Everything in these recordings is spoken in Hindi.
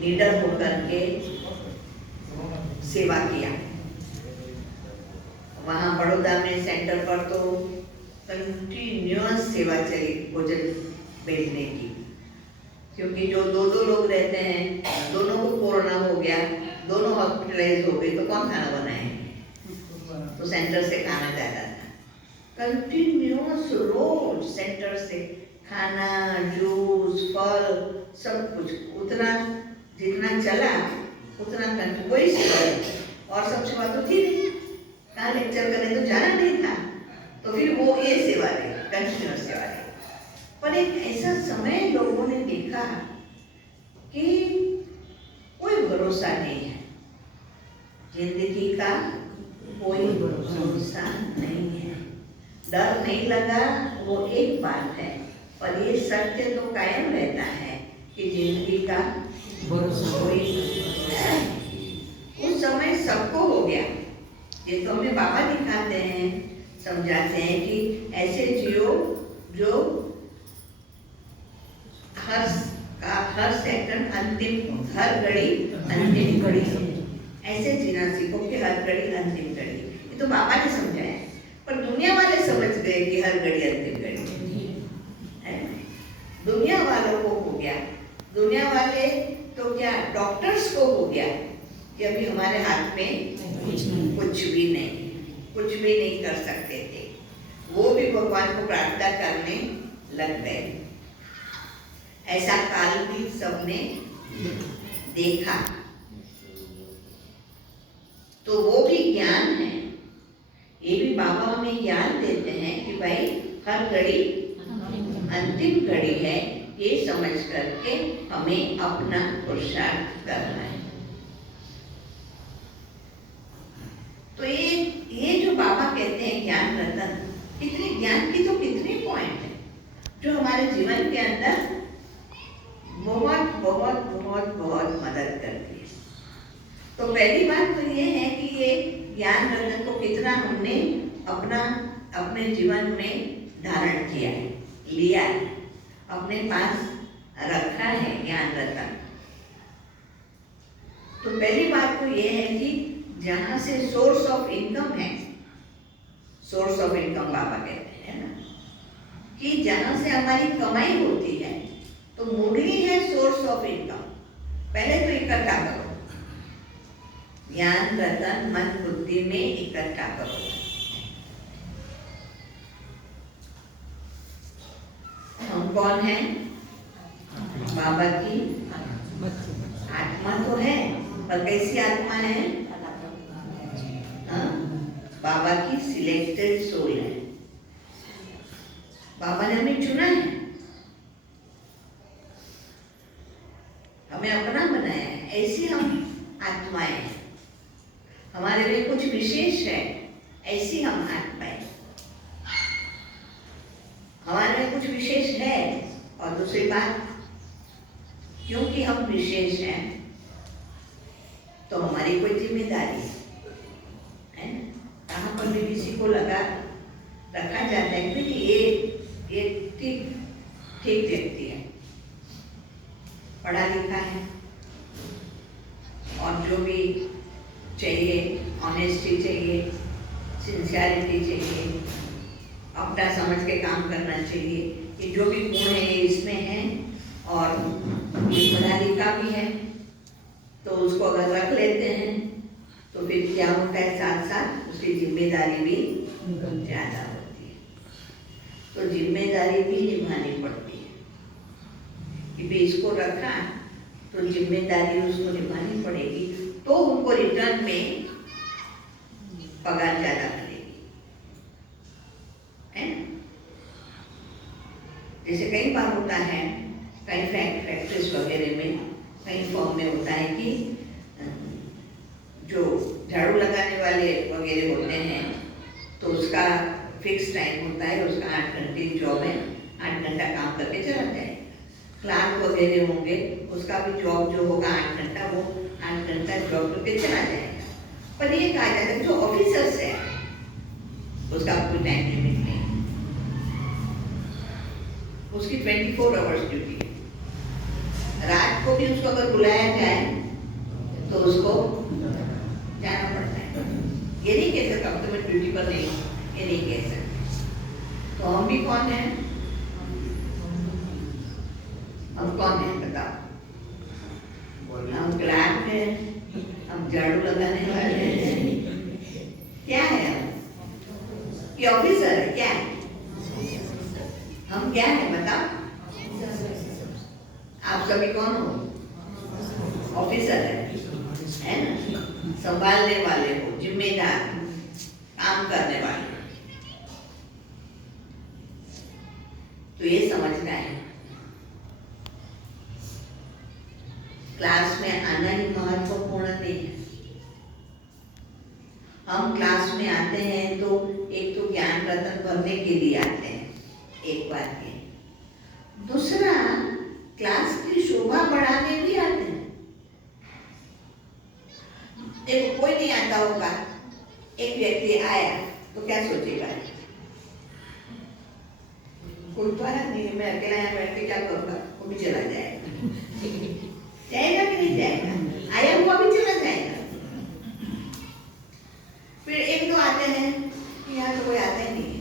लीडर होकर के सेवा किया। वहाँ बड़ौदा में सेंटर पर तो कंटिन्यूअस सेवा चली भोजन भेजने की, क्योंकि जो दो लोग रहते हैं, दोनों को कोरोना हो गया, दोनों हॉस्पिटलाइज हो गए, तो कौन खाना बनाएंगे? तो सेंटर से खाना जाता था कंटिन्यूअस, रोज सेंटर से खाना, जूस, फल, सब कुछ उतना जितना चला उतना वही सेवा। और सब सेवा तो थी नहीं, कहाँ लेक्चर करने तो जाना नहीं था, तो फिर वो ये सेवा रही, कंटिन्यूअस सेवा रही। पर एक ऐसा समय लोगों ने देखा कि कोई भरोसा नहीं है, जिंदगी का कोई भरोसा नहीं है। डर नहीं लगा वो एक बात है, पर ये सत्य तो कायम रहता है कि जिंदगी का भरोसा कोई उस समय सबको हो गया। ये तो हमें बाबा दिखाते हैं, समझाते हैं कि ऐसे जियो जो हर सेकंड अंतिम, हर घड़ी अंतिम घड़ी, ऐसे जीना सीखो कि हर घड़ी अंतिम घड़ी। ये तो बाबा ने समझाया, पर दुनिया वाले समझ गए कि हर घड़ी अंतिम घड़ी है। दुनिया वालों को हो गया, दुनिया वाले तो क्या डॉक्टर्स को हो गया कि अभी हमारे हाथ में कुछ भी नहीं कर सकते थे। वो भी भगवान को प्रार्थना करने लग गए। ऐसा काल भी सबने देखा, तो वो भी ज्ञान है। ये भी बाबा हमें ज्ञान देते हैं कि भाई हर घड़ी अंतिम घड़ी है, ये समझ करके हमें अपना पुरुषार्थ करना है। तो ये जो बाबा कहते हैं ज्ञान रतन, इतने ज्ञान की तो कितने पॉइंट है जो हमारे जीवन के अंदर बहुत बहुत बहुत बहुत मदद करती है। तो पहली बात तो ये है कि ये ज्ञान रतन को कितना हमने अपने जीवन में धारण किया है, लिया है, अपने पास रखा है ज्ञान रतन। तो पहली बात तो ये है कि जहाँ से सोर्स ऑफ इनकम है, सोर्स ऑफ इनकम बाबा कहते हैं ना, कि जहाँ से हमारी कमाई होती है, तो मुरली है सोर्स ऑफ इनकम। पहले तो इकट्ठा करो, ज्ञान रतन मन बुद्धि में इकट्ठा करो। हम कौन हैं? बाबा की आत्मा तो है, पर कैसी आत्मा है? बाबा की सिलेक्टेड सोल है। बाबा ने हमें चुना है, हमें अपना बनाया है। ऐसी हम आत्माएं हैं, हमारे लिए कुछ विशेष है, ऐसी हम आत्माएं। हमारे में कुछ विशेष है। और दूसरी बात, क्योंकि हम विशेष हैं तो हमारी कोई जिम्मेदारी है ना। कहाँ पर भी किसी को लगा रखा जाता है कि ये ठीक व्यक्ति है, पढ़ा लिखा है, और जो भी चाहिए, ऑनेस्टी चाहिए, सिंसियरिटी चाहिए, अपना समझ के काम करना चाहिए, ये जो भी गुण है ये इसमें है, और ये पढ़ा लिखा भी है, तो उसको अगर रख लेते हैं तो फिर क्या होता है, साथ साथ उसकी जिम्मेदारी भी ज़्यादा होती है। तो जिम्मेदारी भी निभानी पड़ती है कि भी इसको रखा तो जिम्मेदारी उसको निभानी पड़ेगी, तो उनको रिटर्न में पगार ज़्यादा मिलेगी, है ना। जैसे कई बार होता है, कई फैक्ट्रीज वगैरह में, कई फॉर्म में होता है कि जो झाड़ू लगाने वाले वगैरह होते हैं तो उसका फिक्स टाइम होता है, उसका 8 घंटे जॉब है, 8 घंटा काम करके चला जाए। क्लार्क वगैरह होंगे, उसका भी जॉब जो होगा 8 घंटा, वो 8 घंटा जॉब करके चला जाएगा। पर ये कहा जाता है जो ऑफिसर्स है उसका कोई टाइम लिमिट नहीं, उसकी 24 आवर्स ड्यूटी है। रात को भी उसको अगर बुलाया जाए तो उसको जाना पड़ता है। ये नहीं कह सकता अब तो मैं ड्यूटी पर नहीं हूँ, ये नहीं कह सकते। तो हम भी कौन है? हम कौन है बताओ? हम क्लर्क हैं, हम झाड़ू लगाने वाले हैं, क्या है हम? ये ऑफिसर है क्या है? हम क्या है बताओ? आप सभी कौन हो? ऑफिसर है ना? संभालने वाले हो, जिम्मेदार, काम करने वाले। तो ये समझना है क्लास में आना ही महत्वपूर्ण नहीं है। हम क्लास में आते हैं तो एक तो ज्ञान रतन भरने के लिए आते हैं, एक बात ये। दूसरा, क्लास की शोभा बढ़ाने भी आते हैं। देखो कोई नहीं आता होगा, एक व्यक्ति आया तो क्या सोचेगा? कोई तो आया नहीं, मैं अकेला यहाँ बैठ के क्या करूँगा? वो भी चला जाएगा। जाएगा कि नहीं जाएगा? आया हुआ भी चला जाएगा। फिर एक दो आते हैं, यहाँ तो कोई आता ही नहीं है।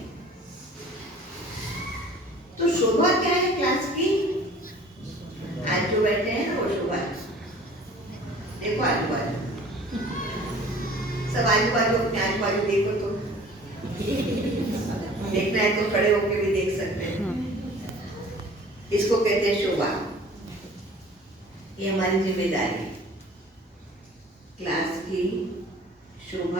तो शोभा क्या है क्लास की? आज जो बैठे हैं ना वो शोभा। देखो आजू बाजू, सब आजू बाजू, अपने आजू बाजू देखो तो देखना है तो खड़े होके भी देख सकते हैं। इसको कहते हैं शोभा। ये हमारी जिम्मेदारी, क्लास की शोभा